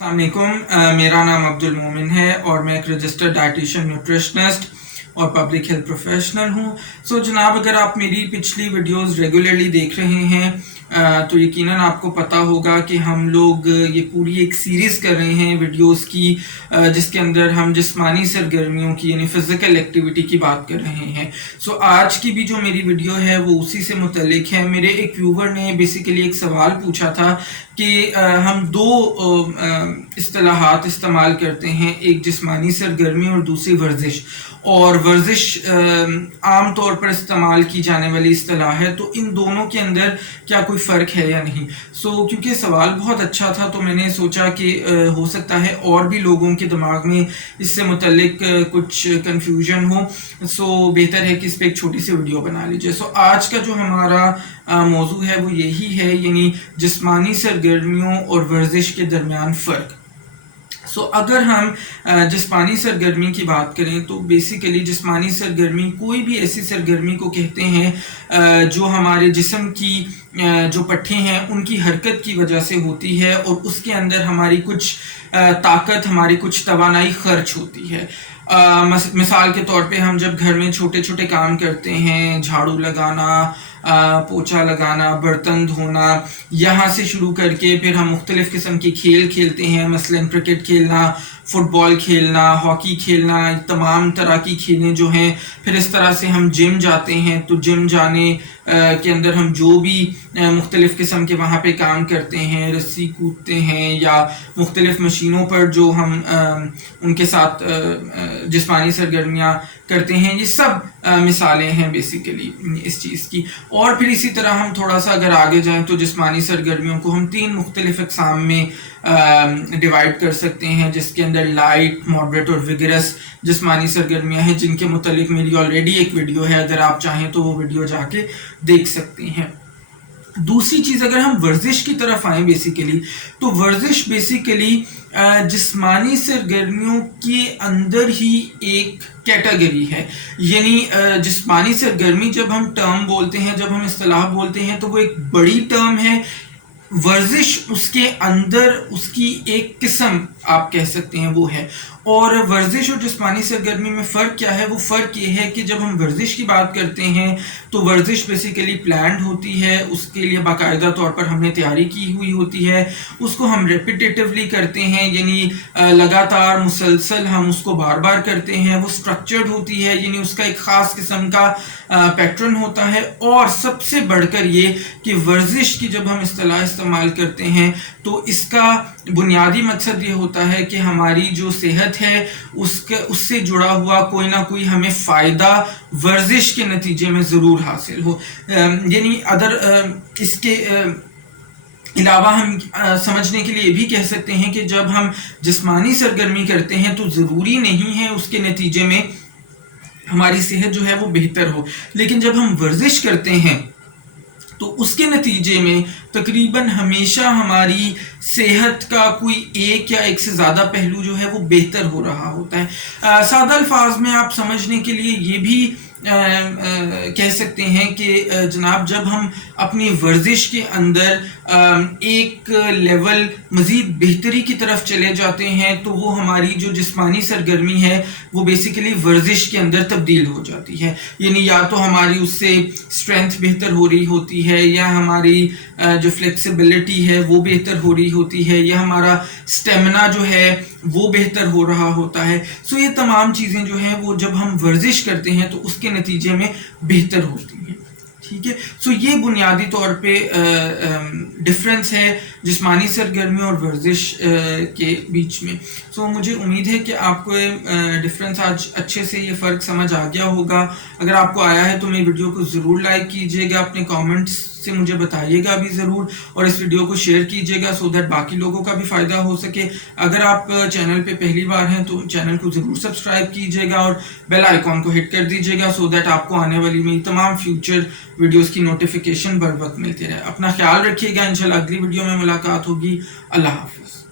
अस्सलाम वालेकुम, मेरा नाम अब्दुल मोमिन है और मैं एक रजिस्टर्ड डाइटिशियन न्यूट्रिशनिस्ट और पब्लिक हेल्थ प्रोफेशनल हूँ। जनाब, अगर आप मेरी पिछली वीडियोस रेगुलरली देख रहे हैं तो यकीनन आपको पता होगा कि हम लोग ये पूरी एक सीरीज़ कर रहे हैं वीडियोस की, जिसके अंदर हम जिस्मानी सरगर्मियों की यानी फ़िज़िकल एक्टिविटी की बात कर रहे हैं। आज की भी जो मेरी वीडियो है वो उसी से मुतल्लिक है। मेरे एक व्यूवर ने बेसिकली एक सवाल पूछा था कि हम दो इस्तिलाहात इस्तेमाल करते हैं, एक जिस्मानी सरगर्मी और दूसरी वर्जिश। और वर्जिश आम तौर पर इस्तेमाल की जाने वाली इस्तिलाह है, तो इन दोनों के अंदर क्या कोई फ़र्क है या नहीं। क्योंकि सवाल बहुत अच्छा था तो मैंने सोचा कि हो सकता है और भी लोगों के दिमाग में इससे मुतल्लिक कुछ कन्फ्यूजन हो, बेहतर है कि इस पर एक छोटी सी वीडियो बना लीजिए। आज का जो हमारा मौजू है वो यही है, यानी जिस्मानी सरगर्मियों और वर्जिश के दरमियान फ़र्क। अगर हम जिस्मानी सरगर्मी की बात करें तो बेसिकली जिस्मानी सरगर्मी कोई भी ऐसी सरगर्मी को कहते हैं जो हमारे जिस्म की जो पट्टे हैं उनकी हरकत की वजह से होती है और उसके अंदर हमारी कुछ ताकत, हमारी कुछ तवानाई खर्च होती है। मिसाल के तौर पे हम जब घर में छोटे छोटे काम करते हैं, झाड़ू लगाना, पोछा लगाना, बर्तन धोना, यहाँ से शुरू करके फिर हम मुख्तलिफ़ किस्म के खेल खेलते हैं, मसलन क्रिकेट खेलना, फुटबॉल खेलना, हॉकी खेलना, तमाम तरह की खेलें जो हैं। फिर इस तरह से हम जिम जाते हैं तो जिम जाने के अंदर हम जो भी मुख्तलिफ़ किस्म के वहाँ पे काम करते हैं, रस्सी कूदते हैं या मुख्तलिफ़ मशीनों पर जो हम उनके साथ जिस्मानी सरगर्मियाँ करते हैं, ये सब मिसालें हैं बेसिकली इस चीज़ की। और फिर इसी तरह हम थोड़ा सा अगर आगे जाएं तो जिस्मानी सरगर्मियों को हम 3 मुख्तलिफ़ अक़साम में डिवाइड कर सकते हैं, जिसके अंदर लाइट, मॉडरेट और विगरस जिस्मानी सरगर्मियाँ हैं, जिनके मुतल्लिक मेरी ऑलरेडी एक वीडियो है, अगर आप चाहें तो वो वीडियो जाके देख सकते हैं। दूसरी चीज़, अगर हम वर्जिश की तरफ आएँ बेसिकली, तो वर्जिश बेसिकली जिस्मानी सरगर्मियों के अंदर ही एक कैटेगरी है। यानी जिस्मानी सरगर्मी जब हम टर्म बोलते हैं, जब हम इस्तिलाह बोलते हैं, तो वो एक बड़ी टर्म है। वर्जिश उसके अंदर उसकी एक किस्म आप कह सकते हैं वो है। और वर्जिश और जिस्मानी सरगर्मी में फ़र्क क्या है? वो फ़र्क ये है कि जब हम वर्जिश की बात करते हैं तो वर्जिश बेसिकली प्लान्ड होती है, उसके लिए बाकायदा तौर पर हमने तैयारी की हुई होती है, उसको हम रेपिटेटिवली करते हैं, यानी लगातार मुसलसल हम उसको बार बार करते हैं। वो स्ट्रक्चर्ड होती है, यानी उसका एक ख़ास किस्म का पैटर्न होता है। और सबसे बढ़कर ये कि वर्जिश की जब हम इस्तिलाह इस्तेमाल करते हैं तो इसका बुनियादी मकसद ये होता है कि हमारी जो सेहत है उससे जुड़ा हुआ कोई ना कोई हमें फ़ायदा वर्जिश के नतीजे में ज़रूर हासिल हो। यानी इसके अलावा हम समझने के लिए ये भी कह सकते हैं कि जब हम जिस्मानी सरगर्मी करते हैं तो ज़रूरी नहीं है उसके नतीजे में हमारी सेहत जो है वो बेहतर हो, लेकिन जब हम वर्जिश करते हैं तो उसके नतीजे में तकरीबन हमेशा हमारी सेहत का कोई एक या एक से ज़्यादा पहलू जो है वो बेहतर हो रहा होता है। सादा अल्फाज में आप समझने के लिए ये भी कह सकते हैं कि जनाब, जब हम अपनी वर्जिश के अंदर एक लेवल मज़ीद बेहतरी की तरफ चले जाते हैं तो वो हमारी जो जिस्मानी सरगर्मी है वो बेसिकली वर्जिश के अंदर तब्दील हो जाती है। यानी या तो हमारी उससे स्ट्रेंथ बेहतर हो रही होती है, या हमारी जो फ्लेक्सिबिलिटी है वो बेहतर हो रही होती है, या हमारा स्टेमिना जो है वो बेहतर हो रहा होता है। ये तमाम चीज़ें जो हैं वो जब हम वर्जिश करते हैं तो उसके नतीजे में बेहतर होती हैं। ठीक है, ये बुनियादी तौर पे डिफरेंस है जिस्मानी सरगर्मी और वर्जिश के बीच में। मुझे उम्मीद है कि आपको डिफरेंस आज अच्छे से ये फ़र्क समझ आ गया होगा। अगर आपको आया है तो मेरी वीडियो को ज़रूर लाइक कीजिएगा, अपने कमेंट्स से मुझे बताइएगा भी ज़रूर, और इस वीडियो को शेयर कीजिएगा सो दैट बाकी लोगों का भी फ़ायदा हो सके। अगर आप चैनल पे पहली बार हैं तो चैनल को ज़रूर सब्सक्राइब कीजिएगा और बेल आइकॉन को हिट कर दीजिएगा सो दैट आपको आने वाली मेरी तमाम फ्यूचर वीडियोस की नोटिफिकेशन बर वक्त मिलती रहे। अपना ख्याल रखिएगा, इंशाल्लाह अगली वीडियो में मुलाकात होगी। अल्लाह हाफ़िज़।